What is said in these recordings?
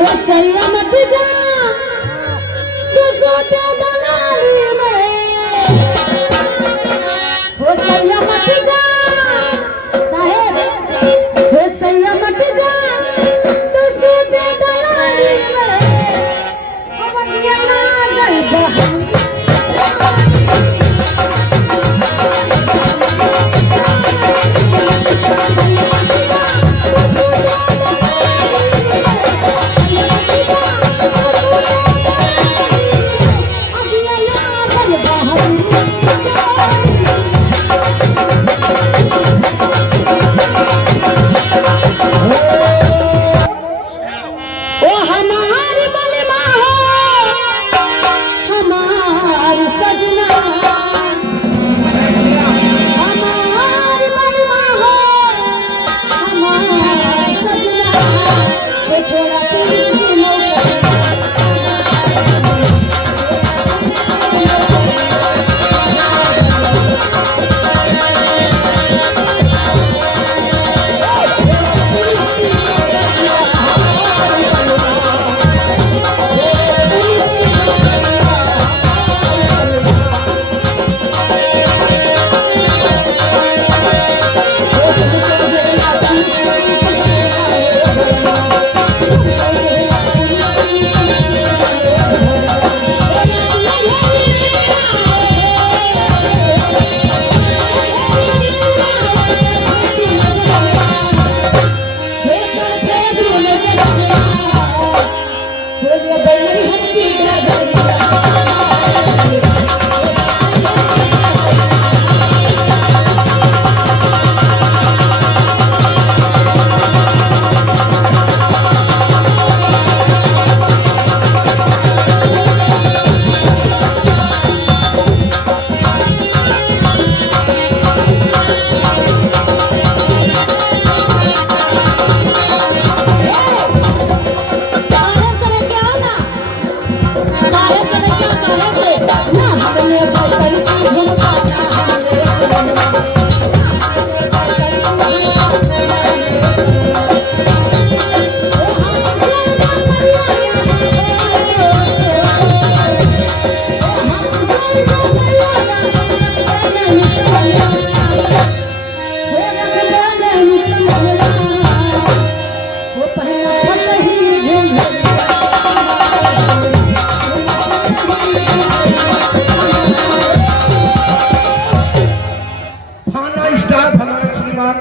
ओ सैया मत जा तू सोते दलाली में, ओ सैया मत जा साहेब, ओ सैया मत जा तू सोते दलाली में, अब गया गल बहन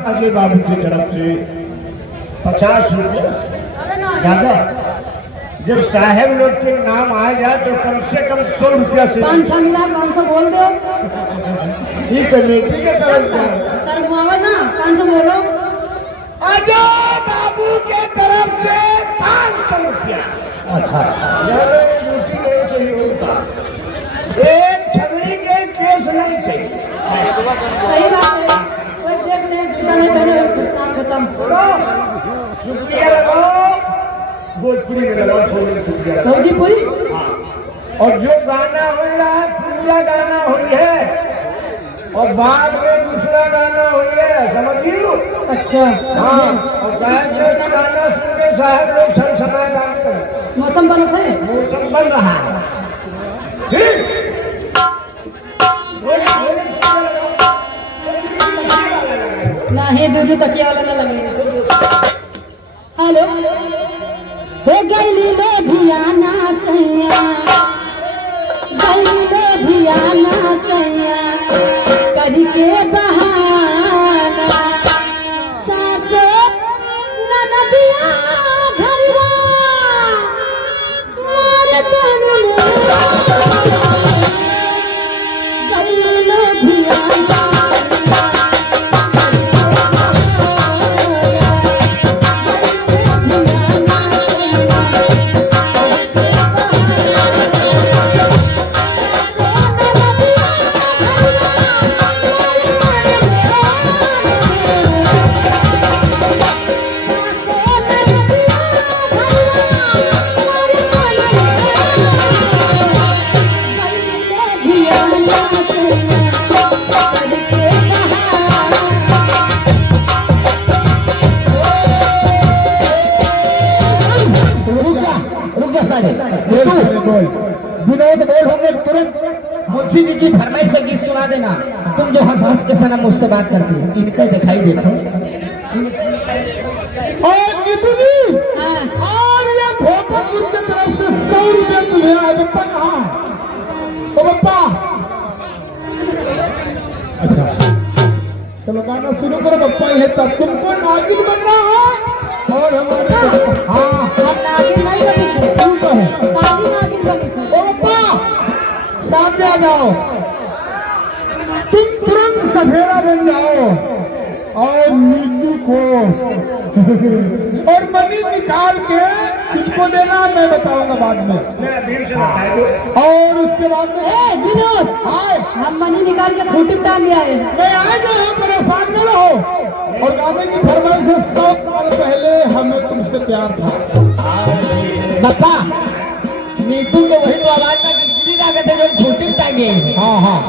अजय बाबू की तरफ से 50 रुपये दादा। जब साहेब लोग के नाम आ जाए तो कम से कम 100 रुपया से 500 मिला, 500 बोल दो। ये कमेटी के तरफ से सर मुआवा ना 500 बोलो। अजय बाबू के तरफ से 500 रुपया। अच्छा एक छवड़ी के केस नहीं चाहिए। सही बात है, कोई देख ले जुटा नहीं पहने काम खत्म। शुक्रिया लगाओ भोजपुरी में लगाओ शुक्रिया भोजपुरी। और जो गाना हुई रहा पूरा गाना हुई है और बाद में दूसरा गाना हुई है, समझ लो। अच्छा हाँ, और साहब से भी गाना सुन के साहब लोग सब समय गाते हैं। मौसम बन है, मौसम बन रहा है। ठीक नहीं दूध तकिया वाला ना लगेगा। हेलो हो गई ले भियाना सैया, गई ले भियाना सैया करके बहाना, सासो ननदिया घरवा मारे तन गई ले भियाना रुक जा सारे। बोल सारे बोल। विनोद बोल होंगे तुरंत मुंशी जी की फरमाइश से गीत सुना देना। तुम जो हंस हंस के सनम मुझसे बात करती हो, इनका दिखाई देखो। और नीतू जी, और ये भोपालपुर की तरफ से 100 रुपया तुम्हें आए। पप्पा कहाँ है? ओ पप्पा, अच्छा चलो गाना शुरू करो। पप्पा ये तब तुमको नागिन बनना है और हमारे हाँ हम नागिन नहीं बनी थी, तू तो है। काली नागिन बनी थी। ओ पप्पा सामने आ जाओ। तुम तुरंत सफेरा बन जाओ और नीतू को और मनी निकाल के किसको देना मैं बताऊंगा बाद में। और उसके बाद में ए विनोद, हम मनी निकाल के खूंटी में टांग आए हैं। मैं आए जो है, परेशान न रहो। और गाने की फरमाइश से 100 साल पहले हमें तुमसे प्यार था। पप्पा नीतू के वही तो आवाज था कि गिरी गा के थे जो खूंटी में टांगे। हाँ हाँ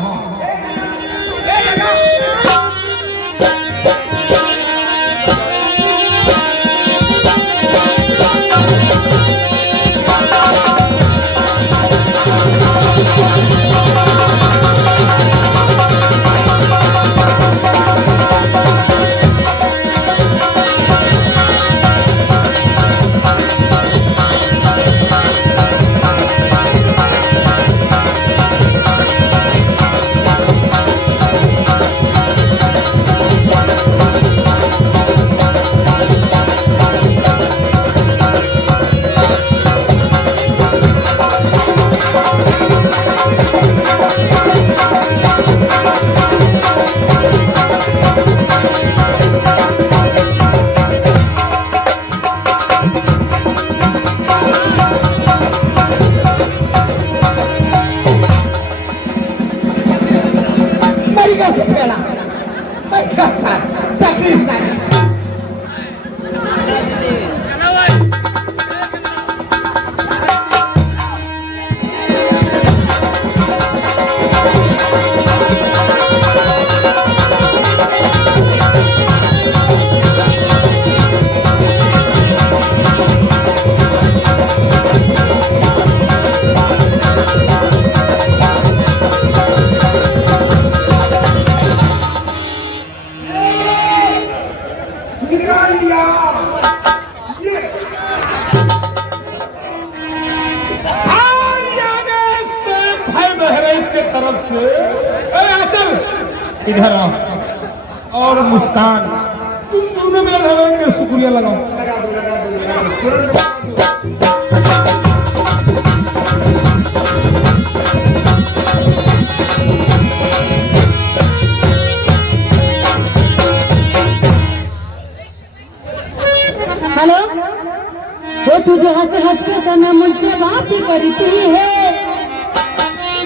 तरफ से चल इधर आओ। और मुस्कान तुम दोनों में लगाओगे, शुक्रिया लगाओ। हेलो, वो तू जो हंस के सनम मुझसे बात करती है,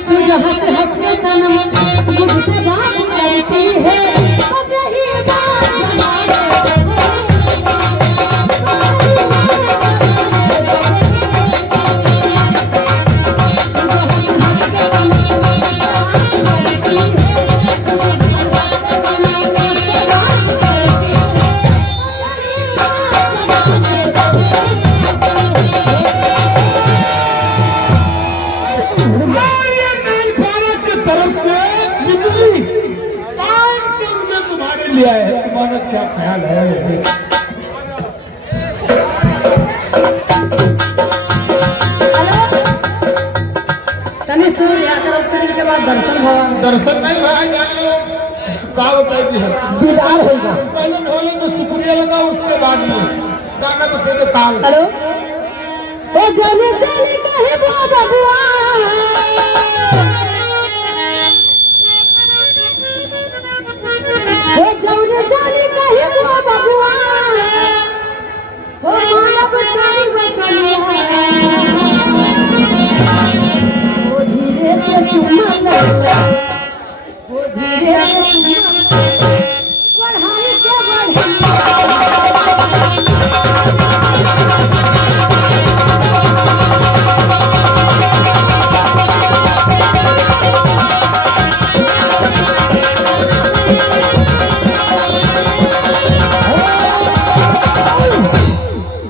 तू जो हंस के सनम मुझसे बात करती है, बस यही बात हमारे लिया है। तुम्हारा क्या ख्याल है? तनी सुन, यहाँ कर के बाद दर्शन भवन दर्शन नहीं भाई जाए का बताई है, दीदार होगा। पहले ढोले में शुक्रिया लगा, उसके बाद में गाना बता दो काल। हेलो, ओ जाने जाने कहे बबुआ, ओ जाने जाने कहे बबुआ, हो मानव तारी बचनिया, ओ धीरे से चुम्मा ले, ओ धीरे से चुम्मा ले, बढ़ाई के बढ़ाई।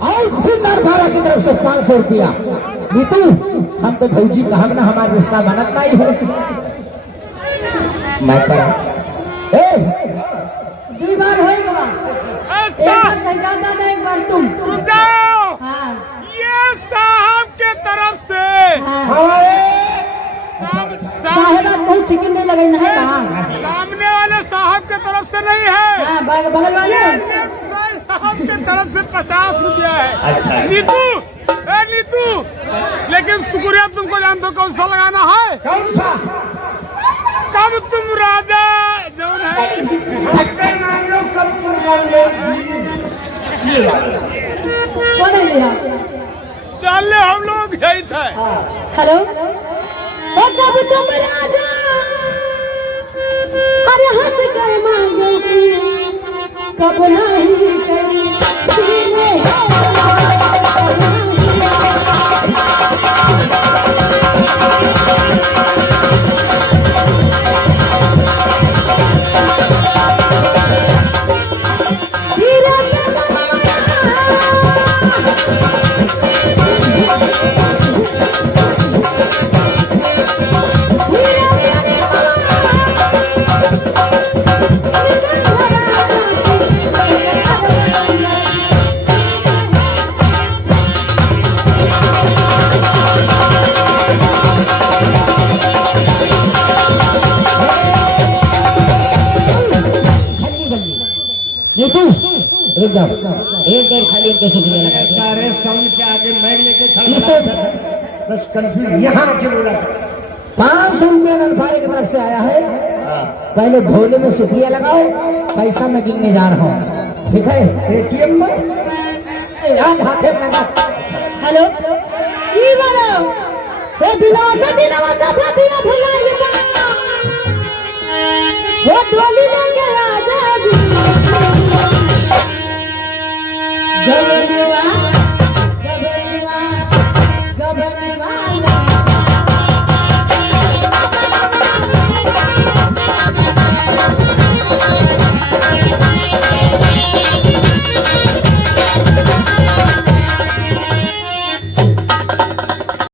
और फिर नरभारा की तरफ से रुपया। नीतू हम तो भौजी कहब ना हमारा रिश्ता बनत नहीं है। मैं पर ए 2 बार होएगा, एक बार सजादा दे, एक बार तुम। जाओ, हाँ ये साहब के तरफ से हमारे साहेब आज कोई चिकन नहीं लगाई ना है कहाँ? सामने वाले साहब के तरफ से नहीं है, हाँ बगल वाले। साहब के तरफ से 50 रुपया है। नीतू, ए नीतू, लेकिन शुक्रिया तुमको जानते हो कौन सा लगाना है? कौन सा? कब तुम राजा जो है कब तुम मान लो कौन है लिया? चले हम लोग यही थे। हेलो, ओ कब तुम राजा अरे हंस कर मांगोगी, कब नहीं करी सीने धीरे से नीतू एकदम एक देर खाली इनके शुक्रिया लगा। सारे साउंड के आगे मैं लेके इसे बस कंफ्यूज यहाँ के बोला 500 रुपया ननफारे की तरफ से आया है। पहले ढोले में शुक्रिया लगाओ, पैसा मैं गिनने जा रहा हूँ, ठीक है? एटीएम में याद हाथे में लगा। हेलो, ई वाला ए दिलवा सा भातिया भुलाई बा, वो डोली लेके आजा जी, गमनवा